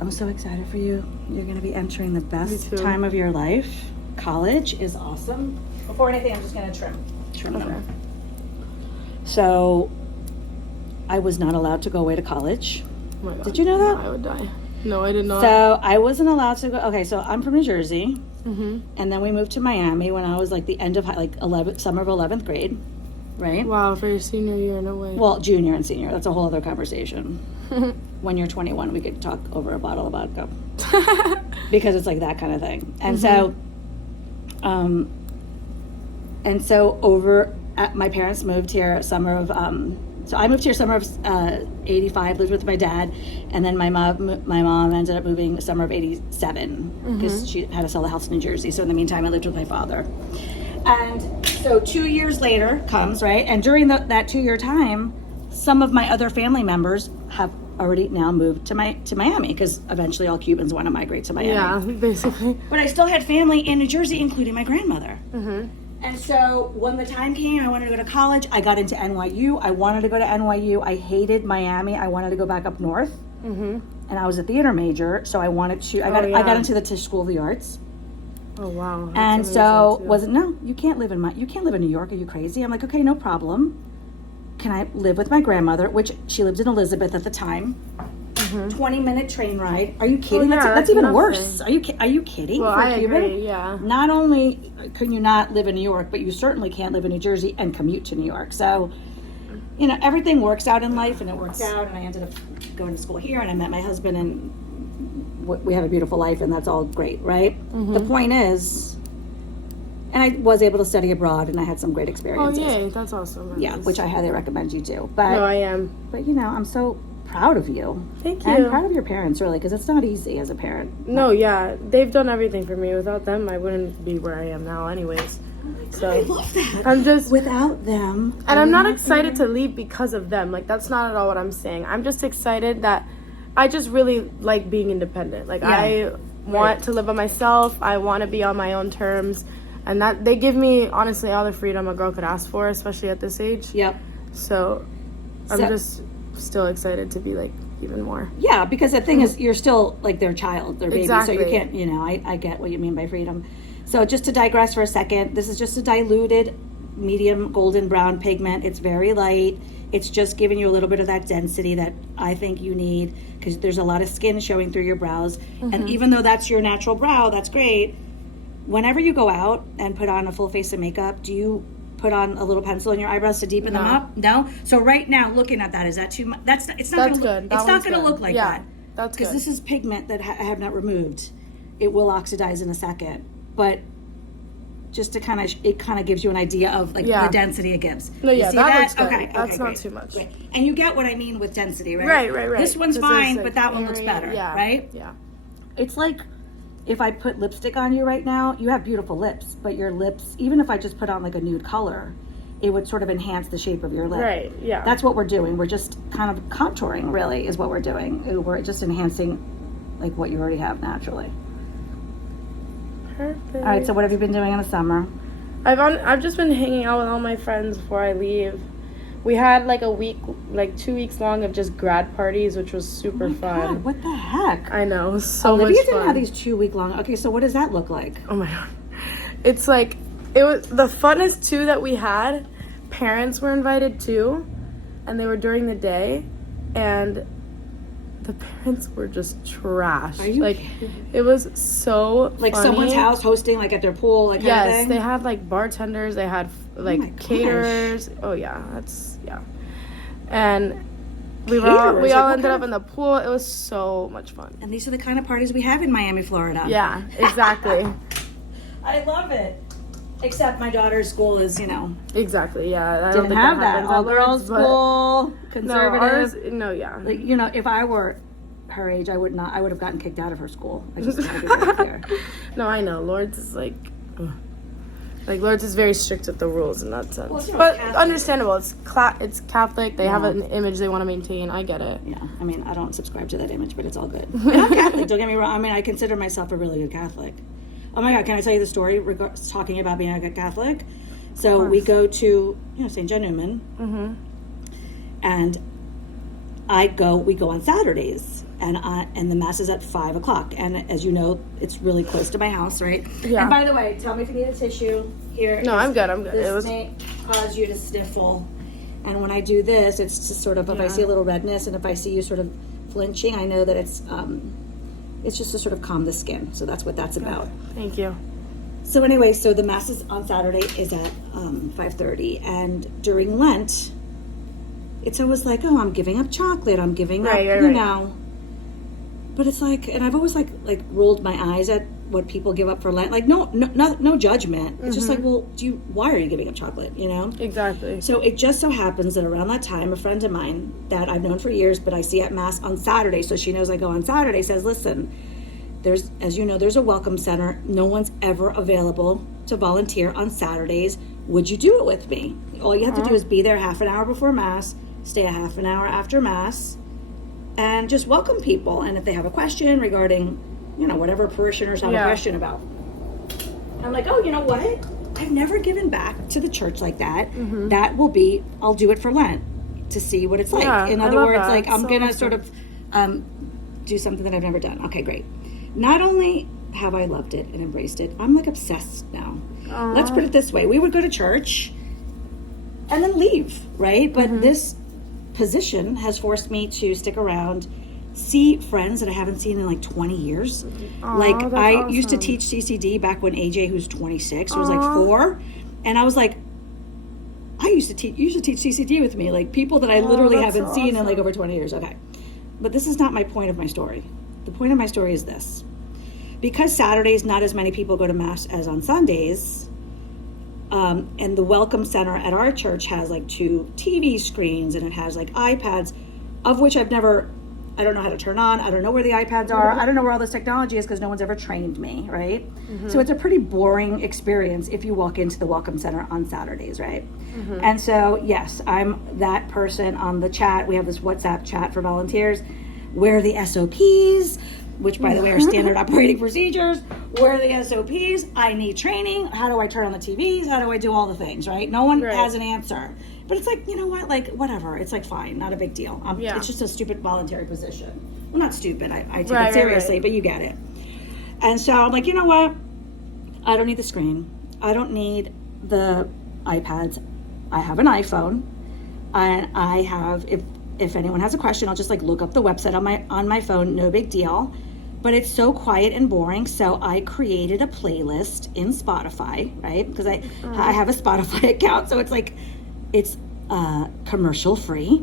I'm so excited for you. You're going to be entering the best Me too. time of your life. College is awesome. Before anything, I'm just going to trim them. So, I was not allowed to go away to college. Oh my God. Did you know that? No, I would die. No, I did not. So, I wasn't allowed to go. Okay, so I'm from New Jersey. Mm-hmm. And then we moved to Miami when I was like the end of summer of 11th grade. Right? Wow, for your senior year, no way. Well, junior and senior. That's a whole other conversation. When you're 21, we could talk over a bottle of vodka. Because it's like that kind of thing. And so my parents moved here summer of so I moved here summer of 85, lived with my dad, and then my mom ended up moving summer of 87 because she had to sell the house in New Jersey. So in the meantime, I lived with my father. And so 2 years later comes, right? And during that 2 year time, some of my other family members have already now moved to Miami because eventually all Cubans want to migrate to Miami. Yeah, basically. But I still had family in New Jersey, including my grandmother. Mm-hmm. And so when the time came, I wanted to go to college. I got into NYU. I wanted to go to NYU. I hated Miami. I wanted to go back up north. Mm-hmm. And I was a theater major, so I wanted to. I got into the Tisch School of the Arts. Oh wow! And so you can't live in New York. Are you crazy? I'm like, okay, no problem. Can I live with my grandmother, which she lived in Elizabeth at the time? 20-minute train ride. Are you kidding? That's even worse. Are you kidding? Well, I agree. Yeah. Not only can you not live in New York, but you certainly can't live in New Jersey and commute to New York. So, everything works out in life, and it works out. And I ended up going to school here, and I met my husband, and we have a beautiful life, and that's all great, right? The point is, and I was able to study abroad, and I had some great experiences. Oh, yay. That's awesome. Yeah, which I highly recommend you do. But no, I am. But, I'm so proud of you. Thank you. And proud of your parents, really, because it's not easy as a parent. No, yeah. They've done everything for me. Without them, I wouldn't be where I am now anyways. So I love that. I'm just... Without them. And I'm not excited to leave because of them. Like, that's not at all what I'm saying. I'm just excited that I just really like being independent. Like, I want to live by myself. I want to be on my own terms. And that they give me, honestly, all the freedom a girl could ask for, especially at this age. Yep. So I'm just still excited to be, like, even more. Yeah, because the thing is, you're still, like, their child, their baby. Exactly. So you can't, I get what you mean by freedom. So just to digress for a second, this is just a diluted medium golden brown pigment. It's very light. It's just giving you a little bit of that density that I think you need because there's a lot of skin showing through your brows. And even though that's your natural brow, that's great. Whenever you go out and put on a full face of makeup, do you put on a little pencil in your eyebrows to deepen them up? No? So right now, looking at that, is that too much? It's not going to look like that. That's good. Because this is pigment that I have not removed. It will oxidize in a second. But just to it kind of gives you an idea of the density it gives. No, yeah, that looks good. Okay, that's not great. Too much. Great. And you get what I mean with density, right? Right. This one's fine, but that one looks better, right? Yeah. It's like if I put lipstick on you right now, you have beautiful lips, but your lips, even if I just put on like a nude color, it would sort of enhance the shape of your lip. Right, yeah. That's what we're doing. We're just kind of contouring, really, is what we're doing. We're just enhancing like what you already have naturally. Perfect. All right, so what have you been doing in the summer? I've just been hanging out with all my friends before I leave. We had like a week, like 2 weeks long of just grad parties, which was super fun. God, what the heck? I know, it was so much Olivia fun. didn't have these 2 week long. Okay, so what does that look like? Oh my God. It's like, it was the funnest two that we had. Parents were invited too, and they were during the day, and the parents were just trash. Are you like kidding? It was so like funny. Someone's house hosting like at their pool, like kind of thing? They had like bartenders, they had like caterers. Oh yeah, and we all ended up in the pool. It was so much fun. And these are the kind of parties we have in Miami, Florida. Yeah, exactly. I love it. Except my daughter's school is, Exactly, yeah. I didn't have that. All girls school, conservative. No, yeah. Like, if I were her age, I would have gotten kicked out of her school. I just gotta be very clear. No, I know. Lourdes is like Lourdes is very strict with the rules in that sense. Well, but understandable. It's Catholic. They have an image they want to maintain. I get it. Yeah, I mean, I don't subscribe to that image, but it's all good. And I'm Catholic, don't get me wrong. I mean, I consider myself a really good Catholic. Oh my God, can I tell you the story talking about being a good Catholic? So we go to, St. John Newman, and we go on Saturdays. and the mass is at 5 o'clock. And as you know, it's really close to my house, right? Yeah. And by the way, tell me if you need a tissue. Here. No, I'm good. This may cause you to sniffle. And when I do this, it's just sort of, if I see a little redness and if I see you sort of flinching, I know that it's just to sort of calm the skin. So that's what that's about. Thank you. So anyway, so the mass is on Saturday is at 5:30, and during Lent, it's always like, oh, I'm giving up chocolate, I'm giving up, you know. But it's like, and I've always like rolled my eyes at what people give up for Lent. Like, no judgment. It's just like, well, why are you giving up chocolate? You know? Exactly. So it just so happens that around that time, a friend of mine that I've known for years, but I see at Mass on Saturday, so she knows I go on Saturday, says, listen, there's, as you know, there's a welcome center. No one's ever available to volunteer on Saturdays. Would you do it with me? All you have to do is be there half an hour before Mass, stay a half an hour after Mass, and just welcome people. And if they have a question regarding, you know, whatever parishioners have a question about. I'm like, oh, you know what? I've never given back to the church like that. That will be, I'll do it for Lent to see what it's like. In other words, like, I'm going to sort of do something that I've never done. Okay, great. Not only have I loved it and embraced it, I'm like obsessed now. Let's put it this way. We would go to church and then leave, right? But this position has forced me to stick around, see friends that I haven't seen in like 20 years. Like, I used to teach CCD back when AJ, who's 26, was like 4. And I was like, you used to teach CCD with me, like people that I literally haven't seen in like over 20 years. Okay. But this is not my point of my story. The point of my story is this. Because Saturdays, not as many people go to Mass as on Sundays, and the Welcome Center at our church has like 2 TV screens, and it has like iPads, of which I don't know how to turn on. I don't know where the iPads are. I don't know where all this technology is because no one's ever trained me, right? So it's a pretty boring experience if you walk into the Welcome Center on Saturdays, right? And so, yes, I'm that person on the chat. We have this WhatsApp chat for volunteers. Where are the SOPs? Which, by the way, are standard operating procedures. Where are the SOPs? I need training. How do I turn on the TVs? How do I do all the things, right? No one has an answer. But it's like, you know what? Like, whatever. It's like, fine. Not a big deal. It's just a stupid voluntary position. Well, not stupid. I take it seriously, but you get it. And so I'm like, you know what? I don't need the screen. I don't need the iPads. I have an iPhone. And I have, if anyone has a question, I'll just like look up the website on my phone. No big deal. But it's so quiet and boring, so I created a playlist in Spotify, right? Because I have a Spotify account, so it's like, it's commercial free.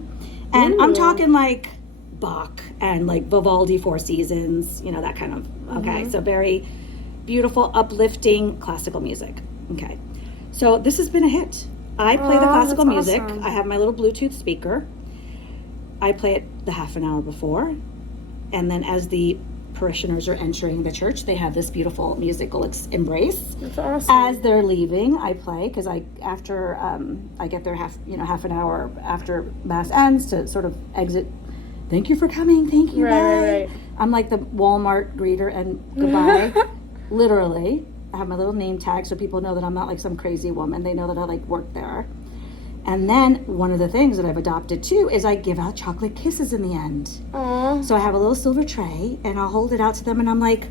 And I'm talking like Bach and like Vivaldi, Four Seasons, you know, that kind of, okay? So very beautiful, uplifting classical music. Okay. So this has been a hit. I play the classical music. Awesome. I have my little Bluetooth speaker. I play it the half an hour before. And then as the parishioners are entering the church, they have this beautiful musical embrace. That's awesome. As they're leaving, I play because after I get there half an hour after Mass ends to sort of exit. Thank you for coming. Thank you. Right. I'm like the Walmart greeter and goodbye. Literally, I have my little name tag so people know that I'm not like some crazy woman. They know that I like work there. And then one of the things that I've adopted too is I give out chocolate kisses in the end. Aww. So I have a little silver tray and I'll hold it out to them and I'm like,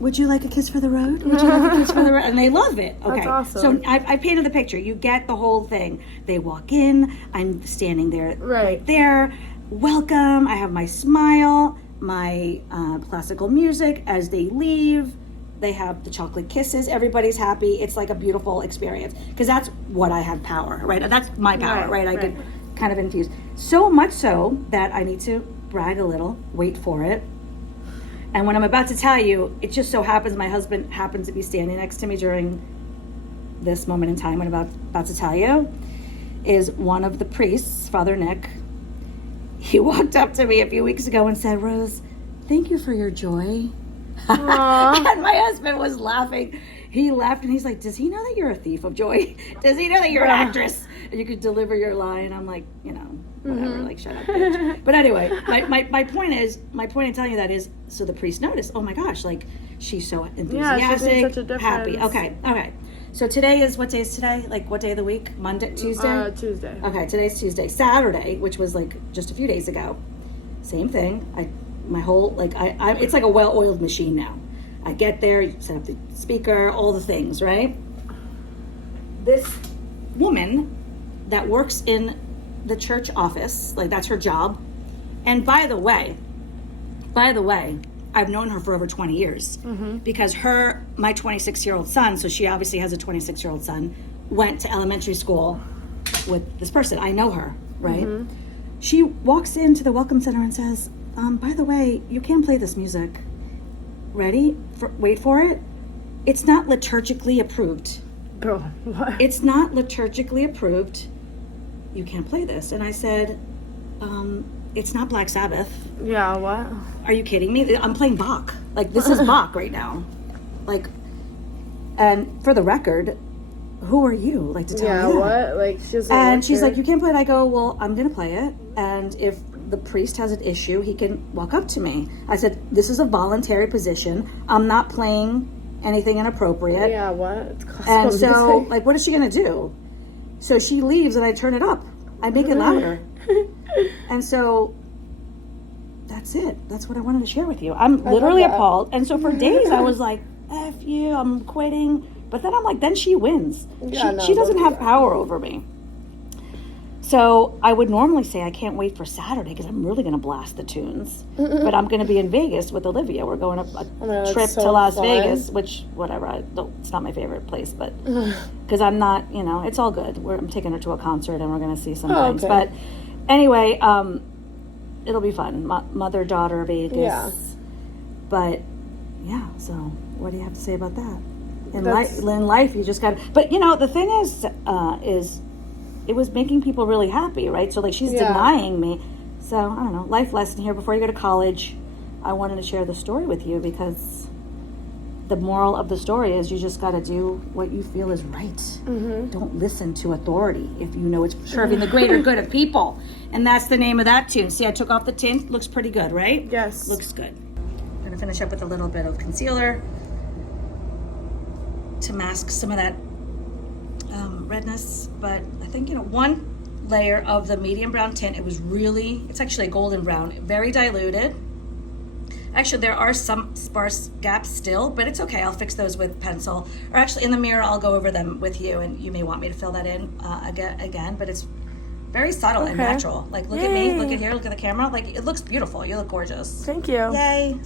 would you like a kiss for the road? Would you like a kiss for the road? And they love it. Okay. That's awesome. So I painted the picture. You get the whole thing. They walk in. I'm standing there right there. Welcome. I have my smile, my classical music. As they leave, they have the chocolate kisses. Everybody's happy. It's like a beautiful experience because that's what I have power, right? That's my power, right? I could kind of infuse. So much so that I need to brag a little, wait for it. And when I'm about to tell you, it just so happens my husband happens to be standing next to me during this moment in time when I'm about to tell you, is one of the priests, Father Nick. He walked up to me a few weeks ago and said, Rose, thank you for your joy. And my husband was laughing. He laughed and he's like, does he know that you're a thief of joy? Does he know that you're an actress and you could deliver your line? I'm like, you know, whatever, like, shut up, bitch. But anyway, my point in telling you that is, so the priest noticed, oh my gosh, like, she's so enthusiastic, she's such a difference. happy. Okay. So today is, what day is today? Like, what day of the week? Monday, Tuesday? Tuesday. Okay, today's Tuesday. Saturday, which was like just a few days ago, Same thing. My whole, like, it's like a well-oiled machine now. I get there, you set up the speaker, all the things, right? This woman that works in the church office, like that's her job. And by the way, I've known her for over 20 years because my 26-year-old son, so she obviously has a 26-year-old son, went to elementary school with this person. I know her, right? She walks into the welcome center and says, by the way, you can't play this music. Ready? Wait for it. It's not liturgically approved. Girl, what? It's not liturgically approved. You can't play this. And I said, it's not Black Sabbath. Yeah, what? Are you kidding me? I'm playing Bach. Like, this is Bach right now. Like, and for the record, who are you? Like, to tell me that? What? Like, she's like, you can't play it. I go, well, I'm going to play it. And if the priest has an issue, he can walk up to me. I said, this is a voluntary position. I'm not playing anything inappropriate. Yeah, what? And so, like, what is she going to do? So she leaves and I turn it up. I make it louder. And so that's it. That's what I wanted to share with you. I'm literally appalled. And so for days I was like, F you, I'm quitting. But then I'm like, then she wins. Yeah, she doesn't have power over me. So I would normally say I can't wait for Saturday because I'm really going to blast the tunes. But I'm going to be in Vegas with Olivia. We're going a trip to Las Vegas, which, whatever, it's not my favorite place, but because I'm not, it's all good. I'm taking her to a concert and we're going to see some things. Okay. But anyway, it'll be fun. Mother-daughter Vegas. Yeah. But, yeah, so what do you have to say about that? In life, you just got to... But, the thing is it was making people really happy, right? So, like, she's denying me. So, I don't know, life lesson here. Before you go to college, I wanted to share the story with you because the moral of the story is you just got to do what you feel is right. Don't listen to authority if you know it's serving the greater good of people. And that's the name of that tune. See, I took off the tint. Looks pretty good, right? Yes. Looks good. I'm going to finish up with a little bit of concealer to mask some of that redness, but I think one layer of the medium brown tint, it's actually a golden brown, very diluted. Actually, there are some sparse gaps still, but it's okay. I'll fix those with pencil, or actually in the mirror I'll go over them with you, and you may want me to fill that in again, but it's very subtle and natural. Like, look at me, look at here, look at the camera. Like, it looks beautiful. You look gorgeous. Thank you. Yay.